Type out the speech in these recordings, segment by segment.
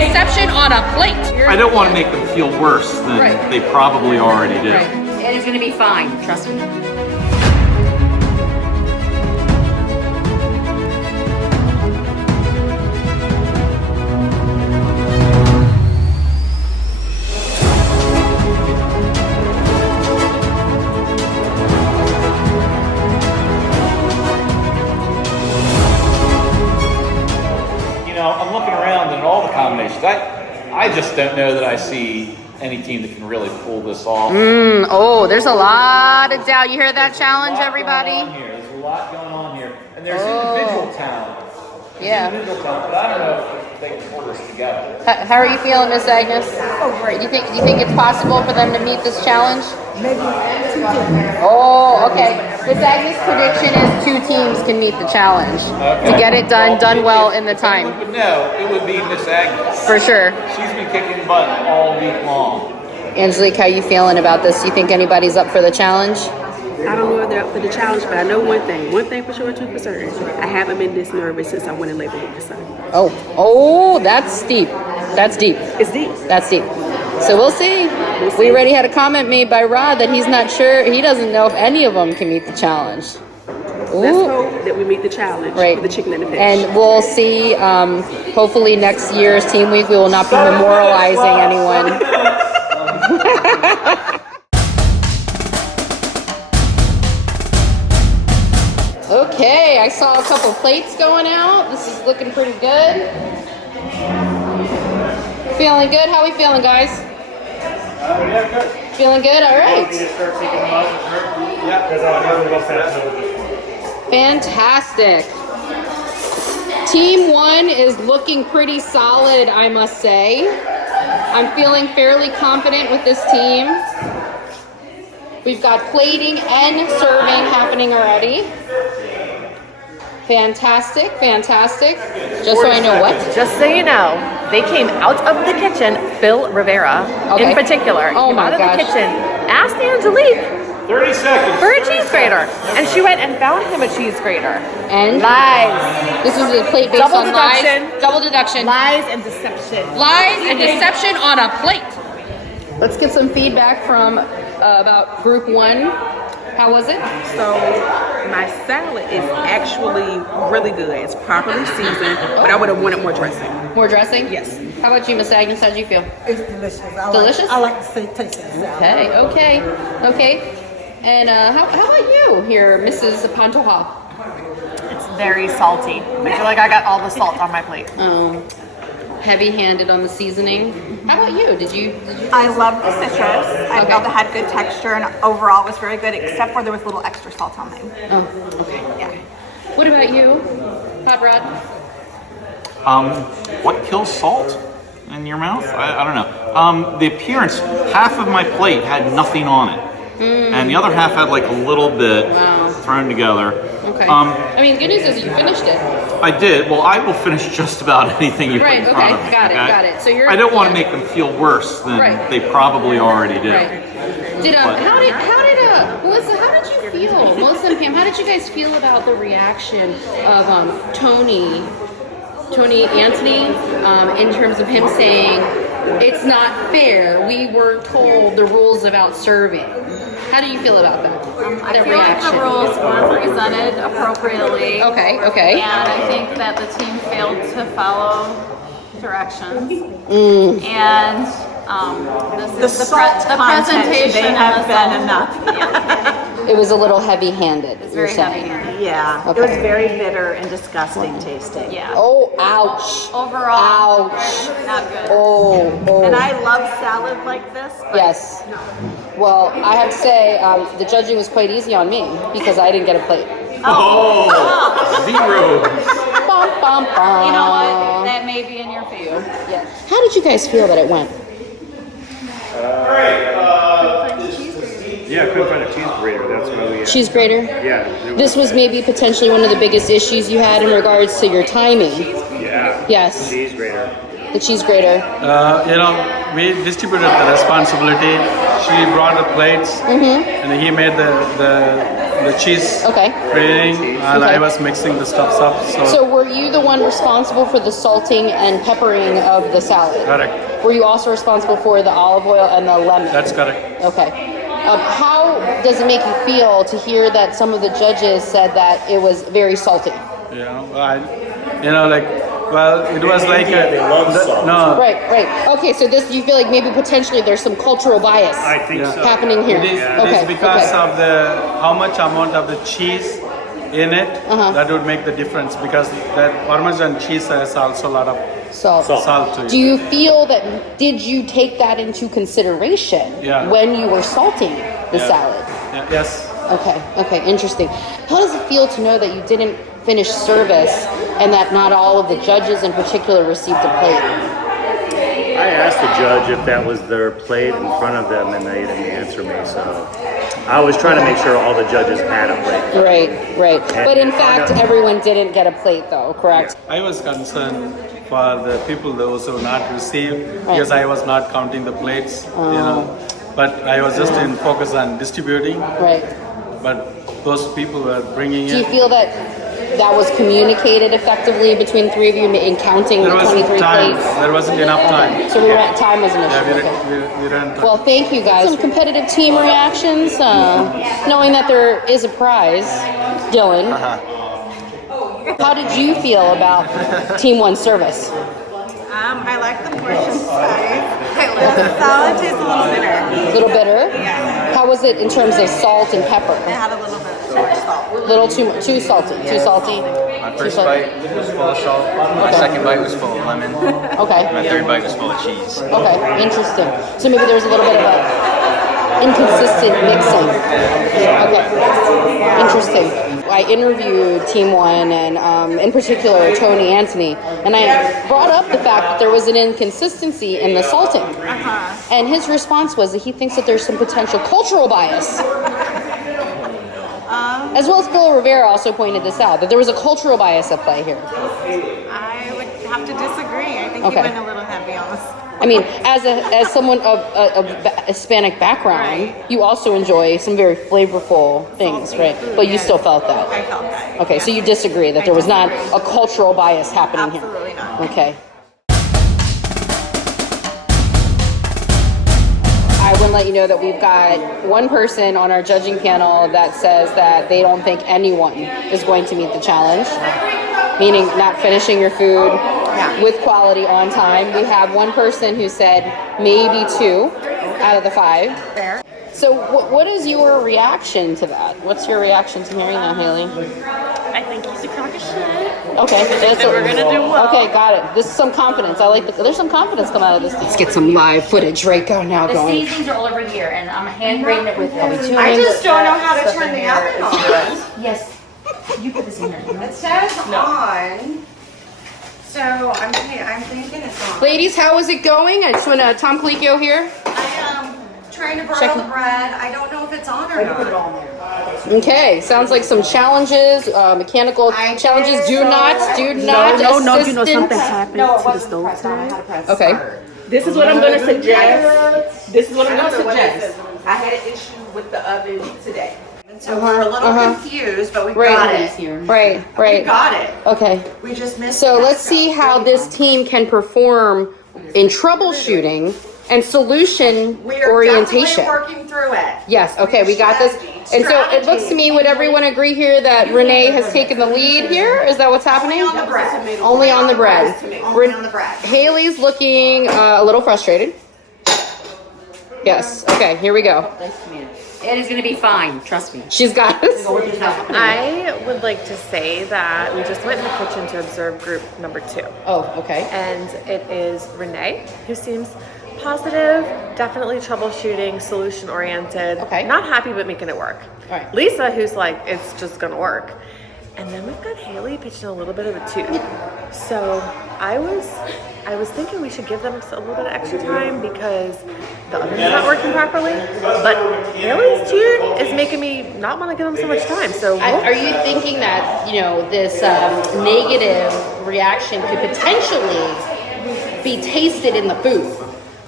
deception on a plate. I don't want to make them feel worse than they probably already did. Right. And it's going to be fine, trust me. I'm looking around at all the combinations. I just don't know that I see any team that can really pull this off. Oh, there's a lot of doubt. You hear that challenge, everybody? There's a lot going on here. And there's individual talent. Yeah. Individual talent, but I don't know if they can pull this together. How are you feeling, Miss Agnes? Oh, great. Do you think it's possible for them to meet this challenge? Maybe 2 teams. Oh, okay. Miss Agnes' prediction is 2 teams can meet the challenge to get it done well in the time. If anyone would know, it would be Miss Agnes. For sure. She's been kicking butt all week long. Angelique, how you feeling about this? You think anybody's up for the challenge? I don't know if they're up for the challenge, but I know one thing. One thing for sure, 2 for certain. I haven't been this nervous since I went in labor with my son. Oh, that's deep. That's deep. It's deep. That's deep. So we'll see. We already had a comment made by Rod that he's not sure. He doesn't know if any of them can meet the challenge. Ooh. Let's hope that we meet the challenge for the chicken and the fish. And we'll see. Hopefully next year's team week we will not be memorializing anyone. Okay, I saw a couple plates going out. This is looking pretty good. Feeling good? How are we feeling, guys? Yeah, good. Feeling good? All right. Fantastic. Team 1 is looking pretty solid, I must say. I'm feeling fairly confident with this team. We've got plating and serving happening already. Fantastic, fantastic. Just so I know what? Just so you know, they came out of the kitchen, Phil Rivera in particular, came out of the kitchen, asked Angelique 30 seconds. for a cheese grater. And she went and found him a cheese grater. And lies. This is a plate based Double on deduction. lies. Double deduction. Lies and deception. Lies and deception on a plate. Let's get some feedback from about group 1. How was it? So my salad is actually really good. It's properly seasoned, but I would have wanted more dressing. More dressing? Yes. How about you, Miss Agnes? How did you feel? It's delicious. Delicious? I like to say tasting salad. Okay. And how about you here, Mrs. Pantoja? It's very salty. I feel like I got all the salt on my plate. Oh, heavy-handed on the seasoning. How about you? Did you? I loved the citrus. I felt it had good texture and overall it was very good, except for there was a little extra salt on mine. Oh, okay. Yeah. What about you, Hot Rod? What kills salt in your mouth? I don't know. The appearance, half of my plate had nothing on it. And the other half had like a little bit thrown together. Okay. I mean, the good news is you finished it. I did. Well, I will finish just about anything you put in front of me. Got it. So you're. I don't want to make them feel worse than they probably already did. Right. How did Melissa? How did you feel? Melissa and Pam, how did you guys feel about the reaction of Tony Anthony, in terms of him saying it's not fair? We were told the rules about serving. How do you feel about that? I feel like the rules weren't presented appropriately. Okay. And I think that the team failed to follow directions. And the presentation may have been enough. It was a little heavy-handed. It's very heavy-handed. Yeah. Okay. It was very bitter and disgusting tasting. Yeah. Oh, ouch. Overall, Ouch. not good. Oh. And I love salad like this. Yes. Well, I have to say, the judging was quite easy on me because I didn't get a plate. Oh, 0. Bum, bum, bum. You know what? That may be in your favor. Yes. How did you guys feel that it went? Yeah, I couldn't find a cheese grater. That's why we. Cheese grater? Yeah. This was maybe potentially one of the biggest issues you had in regards to your timing. Yeah. Yes. Cheese grater. The cheese grater. We distributed the responsibility. She brought the plates, and he made the the cheese Okay. grading, and Okay. I was mixing the stuffs up. So were you the one responsible for the salting and peppering of the salad? Correct. Were you also responsible for the olive oil and the lemon? That's correct. Okay. How does it make you feel to hear that some of the judges said that it was very salty? Well, it was like no. Right. Okay, so you feel like maybe potentially there's some cultural bias I think so. happening here. It is because of how much amount of the cheese in it that would make the difference, because that Parmesan cheese has also a lot of salt to it. Do you feel did you take that into consideration when you were salting the salad? Yes. Okay, interesting. How does it feel to know that you didn't finish service and that not all of the judges in particular received a plate? I asked the judge if that was their plate in front of them, and they didn't answer me. So I was trying to make sure all the judges had a plate. Right. But in fact, everyone didn't get a plate, though. Correct? I was concerned for the people those who not received, because I was not counting the plates, but I was just in focus on distributing. Right. But those people were bringing Do you it. feel that was communicated effectively between three of you in counting the 23 plates? There wasn't enough time. So time was an issue. We ran time. Well, thank you guys. Some competitive team reactions, knowing that there is a prize. Dylan, how did you feel about Team 1's service? I like the portion size. The salad tastes a little bitter. A little bitter? Yeah. How was it in terms of salt and pepper? It had a little bit too much salt. Little too salty. Too salty? My first bite was full of salt. My second bite was full of lemon. Okay. My third bite was full of cheese. Okay, interesting. So maybe there was a little bit of a inconsistent mixing. Okay, interesting. I interviewed Team 1 and in particular Tony Anthony, and I brought up the fact that there was an inconsistency in the salting. And his response was that he thinks that there's some potential cultural bias. As well as Phil Rivera also pointed this out, that there was a cultural bias at play here. I would have to disagree. I think you went a little heavy on this. I mean, as someone of Hispanic background, you also enjoy some very flavorful things, right? But you still felt that. I felt that. Okay, so you disagree that there was not a cultural bias happening here? Absolutely not. Okay. I want to let you know that we've got one person on our judging panel that says that they don't think anyone is going to meet the challenge, meaning not finishing your food with quality on time. We have one person who said maybe 2 out of the 5. Fair. So what is your reaction to that? What's your reaction to hearing that, Haley? I think he's a crock of shit. Okay. We're gonna do well. Okay, got it. This is some confidence. I like there's some confidence come out of this. Let's get some live footage right now The going. seasonings are all over here, and I'm hand grading it with them. I just don't know how to turn the oven on. Yes. You put this in there. It says on. So I'm thinking it's on. Ladies, how is it going? I just want to Tom Colicchio here. I am trying to broil Checking. the bread. I don't know if it's on or not. Okay, sounds like some challenges, mechanical challenges. Do not No, you know assistance. something happened to the stove today. Okay. This is what I'm gonna suggest. I had an issue with the oven today. And so we're a little confused, but we got it. Right. We got it. Okay. We just missed So it. let's see how this team can perform in troubleshooting and solution We are orientation. definitely working through it. Yes, okay, we got this. And so it looks to me, would everyone agree here that Renee has taken the lead here? Is that what's happening? Only on the bread. Only on the bread. Only on the bread. Haley's looking a little frustrated. Yes, okay, here we go. It is going to be fine. Trust me. She's got this. I would like to say that we just went in the kitchen to observe group number 2. Oh, okay. And it is Renee, who seems positive, definitely troubleshooting, solution oriented. Okay. Not happy but making it work. All right. Lisa, who's like, it's just gonna work. And then we've got Haley pitching a little bit of a tune. So I was thinking we should give them a little bit of extra time because the oven's not working properly. But Haley's tune is making me not want to give them so much time. So Are you thinking that, this negative reaction could potentially be tasted in the food?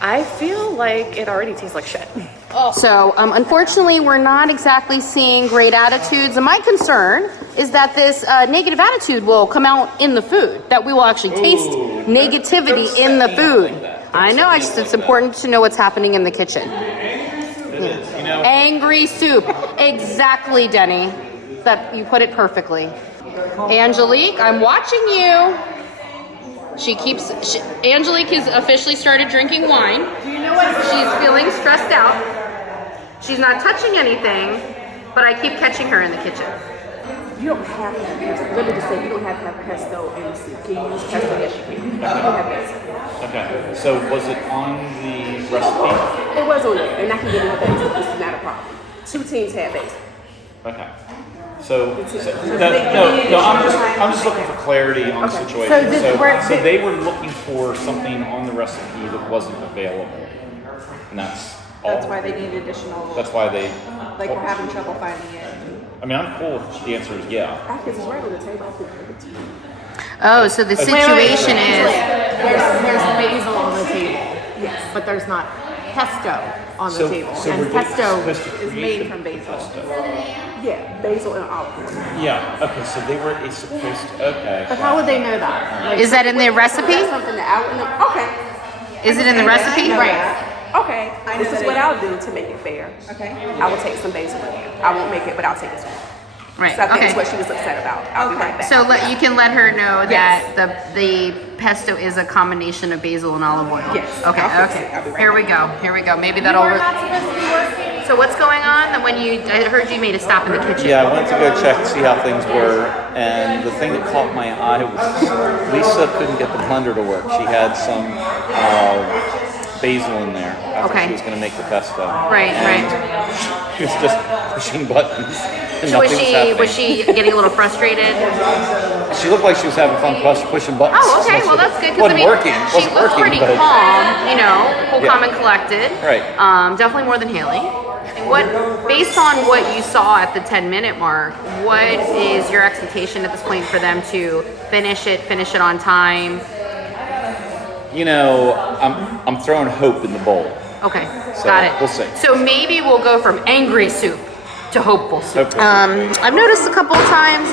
I feel like it already tastes like shit. So, unfortunately, we're not exactly seeing great attitudes. And my concern is that this negative attitude will come out in the food, that we will actually taste negativity in the food. I know, it's important to know what's happening in the kitchen. Angry soup. Exactly, Denny. That you put it perfectly. Angelique, I'm watching you. Angelique has officially started drinking wine. She's feeling stressed out. She's not touching anything, but I keep catching her in the kitchen. You don't have to have, let me just say, you don't have to have pesto in the soup. Can you use pesto? Yes, you can. You don't have pesto. Okay. So was it on the recipe? It was on there, and I can give you basil. This is not a problem. 2 teams had basil. Okay. So no, I'm just looking for clarity on the situation. So they were looking for something on the recipe that wasn't available, and that's all. That's why they need additional. That's why they. Like we're having trouble finding it. I mean, I'm cool if the answer is yeah. It's right on the table. I think it's Oh, so the situation is There's basil on the table. Yes. But there's not pesto on the table. So and we're pesto supposed to is create made the from basil. pesto. Yeah, basil and olive oil. Yeah. Okay. So they were supposed to. Okay. But how would they know that? Like, is that in the recipe? That's something that I would know. Okay. Is it in the recipe? Right. Okay. This is what I'll do to make it fair. Okay. I will take some basil in there. I won't make it, but I'll take it. Right. So I think Okay. that's what she was upset about. I'll be right back. So you can let her know that the pesto is a combination of basil and olive oil. Yes. Okay. I'll fix Okay. it. I'll be right Here we go. Here we go. Maybe that'll work. So what's going on? Then I heard you made a stop in the kitchen. Yeah, I went to go check to see how things were, and the thing that caught my eye was Lisa couldn't get the blender to work. She had some basil in there. I thought she was going to make the pesto. Right. She was just pushing buttons. And So nothing happening. was she getting a little frustrated? She looked like she was having fun pushing buttons. Oh, okay. Well, that's good. Wasn't working. She was pretty but calm, cool, Yeah. calm, and collected. Right. Definitely more than Haley. Based on what you saw at the 10-minute mark, what is your expectation at this point for them to finish it on time? I'm throwing hope in the bowl. Okay, So, got it. we'll see. So maybe we'll go from angry soup to hopeful soup. Hopeful. I've noticed a couple of times,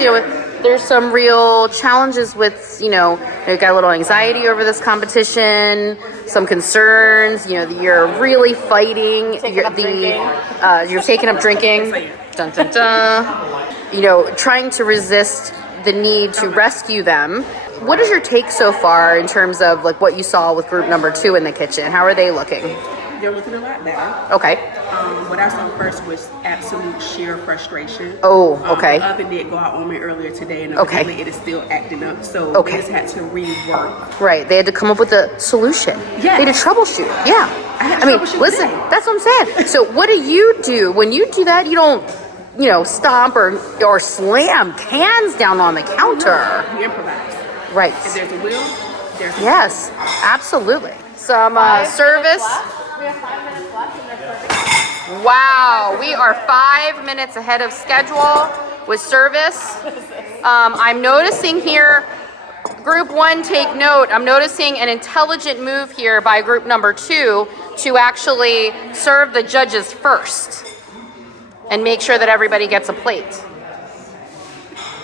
there's some real challenges with, they've got a little anxiety over this competition, some concerns, you're really fighting, you're taking up drinking, dun, dun, dun. Trying to resist the need to rescue them. What is your take so far in terms of what you saw with group number 2 in the kitchen? How are they looking? They're looking a lot better. Okay. What I saw first was absolute sheer frustration. Oh, okay. The oven did go out on me earlier today, and Okay. apparently it is still acting up. So Okay. we just had to rework. Right. They had to come up with a solution. Yes. They had to troubleshoot. Yeah. had I mean, troubleshoot listen, today. that's what I'm saying. So what do you do when you do that? You don't, stomp or slam cans down on the counter. We improvise. Right. If there's a will, there's a Yes, absolutely. Some service. We have 5 minutes left and they're perfect. Wow, we are 5 minutes ahead of schedule with service. I'm noticing here, group 1, take note. I'm noticing an intelligent move here by group number 2 to actually serve the judges first and make sure that everybody gets a plate.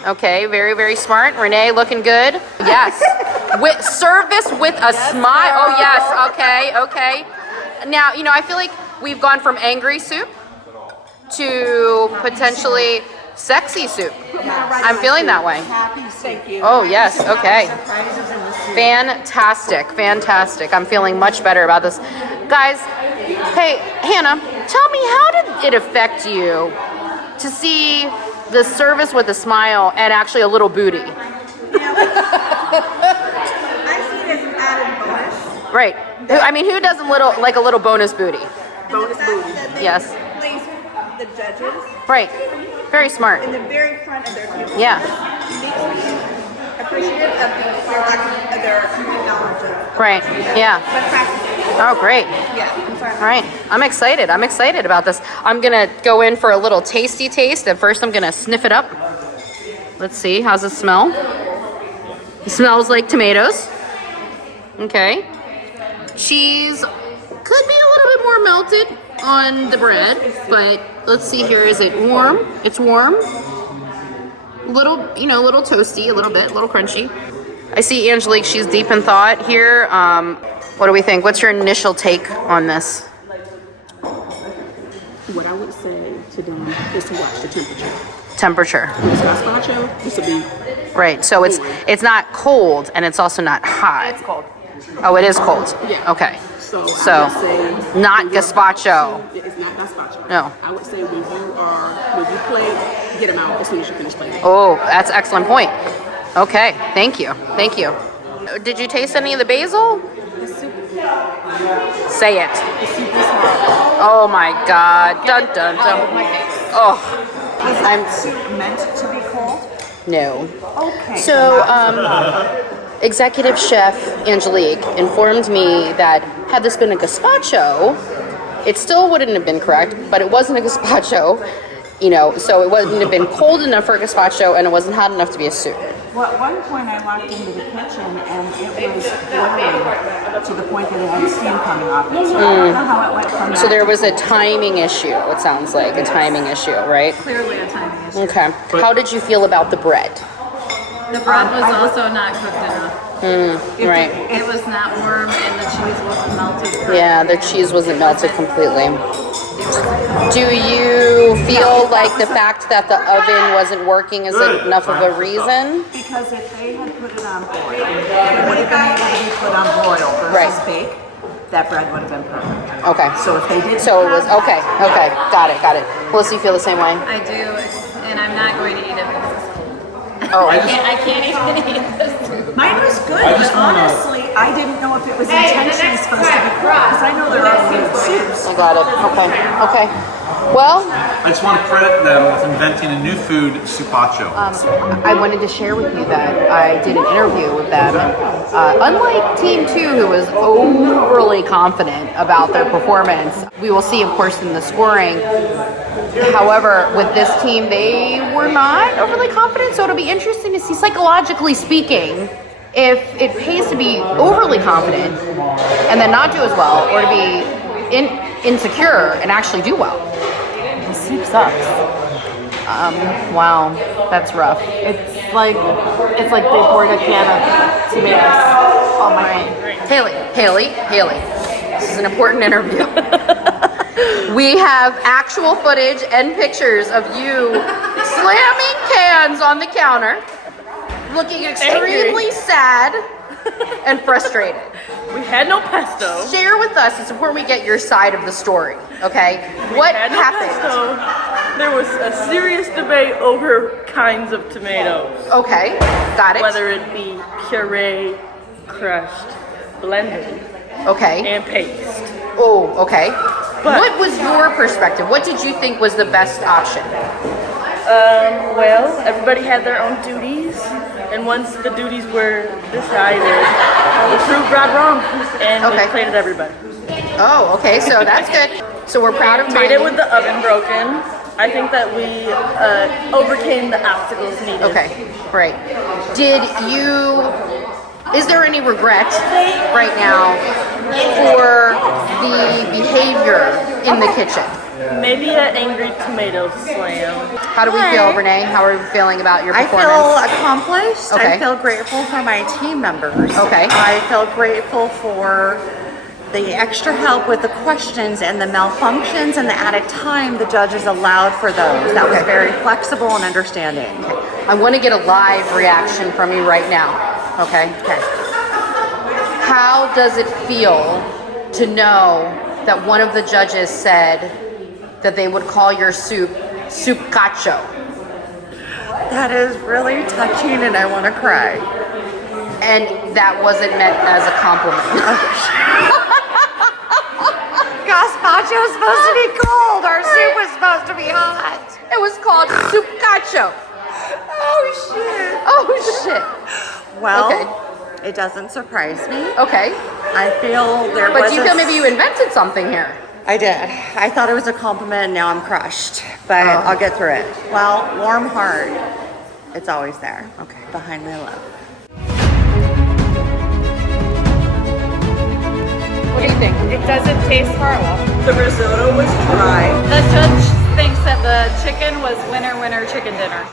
Okay, very, very smart. Renee, looking good. Yes. With service with a smile. Oh, yes. Okay. Now, I feel like we've gone from angry soup to potentially sexy soup. I'm feeling that way. Thank you. Oh, yes. Okay. Fantastic. I'm feeling much better about this. Guys, hey, Hannah, tell me, how did it affect you to see the service with a smile and actually a little booty? I see it as added bonus. Right. I mean, who doesn't like a little bonus booty? Bonus booty. Yes. Place the judges Right. Very smart. in the very front of their table. Yeah. Makes me appreciative of their knowledge of. Right. Yeah. But practice. Oh, great. Yeah. I'm sorry. All right. I'm excited about this. I'm going to go in for a little tasty taste. At first, I'm going to sniff it up. Let's see. How's it smell? It smells like tomatoes. Okay. Cheese Could be a little bit more melted on the bread, but let's see here. Is it warm? It's warm. Little, you know, a little toasty, a little bit, a little crunchy. I see Angelique, she's deep in thought here. What do we think? What's your initial take on this? What I would say to them is to watch the temperature. Temperature. With gazpacho, this will be right. So it's not cold and it's also not hot. It's cold. Oh, it is cold. Yeah. Okay. So I would say not gazpacho. It's not gazpacho. No. I would say when you play, get them out as soon as you finish playing. Oh, that's an excellent point. Okay. Thank you. Thank you. Did you taste any of the basil? The soup. Say it. The soup is hot. Oh my God. Dun dun dun. Oh. I'm meant to be cold. No. Okay. So, Executive Chef Angelique informed me that had this been a gazpacho, it still wouldn't have been correct, but it wasn't a gazpacho, you know, so it wouldn't have been cold enough for a gazpacho and it wasn't hot enough to be a soup. Well, at one point I walked into the kitchen and it was boiling to the point that it had steam coming off it. So I don't know how it went from So that there to was a cold. timing issue, it sounds like, a timing issue, right? Clearly a timing issue. Okay. How did you feel about the bread? The bread was also not cooked enough. Right. It was not warm and the cheese wasn't melted. Yeah, the cheese wasn't melted completely. Do you feel like the fact that the oven wasn't working is enough of a reason? Because if they had put it on boil, it would have been able to be put on boil versus bake, that bread would have been perfect. Okay. So if they did So it was, okay, got it. Melissa, you feel the same way? I do, and I'm not going to eat it because it's cold. Oh. I can't even eat this. Mine was good, but honestly, I didn't know if it was intentionally supposed to be cooked, because I know there are weird soups. I got it. Okay. Well, I just want to credit them with inventing a new food, supacho. I wanted to share with you that I did an interview with them. Unlike Team 2, who was overly confident about their performance, we will see, of course, in the scoring. However, with this team, they were not overly confident, so it'll be interesting to see, psychologically speaking, if it pays to be overly confident and then not do as well, or to be insecure and actually do well. The soup sucks. Wow, that's rough. It's like they poured a can of tomatoes on my Haley, this is an important interview. We have actual footage and pictures of you slamming cans on the counter, looking extremely sad and frustrated. We had no pesto. Share with us, it's important we get your side of the story, okay? What happened? There was a serious debate over kinds of tomatoes. Okay, got it. Whether it be puree, crushed, blended, and paste. Oh, okay. But- what was your perspective? What did you think was the best option? Well, everybody had their own duties, and once the duties were decided, the crew brought wrong, and we played at everybody. Oh, okay, so that's good. So we're proud of Made it timing. with the oven broken. I think that we overcame the obstacles needed. Okay, right. Is there any regret right now for the behavior in the kitchen? Maybe an angry tomato slam. How do we feel, Renee? How are you feeling about your I performance? feel accomplished. Okay. I feel grateful for my team members. Okay. I feel grateful for the extra help with the questions and the malfunctions and the added time the judges allowed for those. That was very flexible and understanding. I want to get a live reaction from you right now. Okay? How does it feel to know that one of the judges said that they would call your soup cacho? That is really touching and I want to cry. And that wasn't meant as a compliment. Gazpacho was supposed to be cold. Our soup was supposed to be hot. It was called soup cacho. Oh shit. Well, okay. It doesn't surprise me. Okay. I feel there was. But do you feel maybe you invented something here? I did. I thought it was a compliment and now I'm crushed. But I'll get through it. Well, warm heart. It's always there. Okay. Behind my love. What do you think? It doesn't taste horrible. The risotto was dry. The judge thinks that the chicken was winner chicken dinner.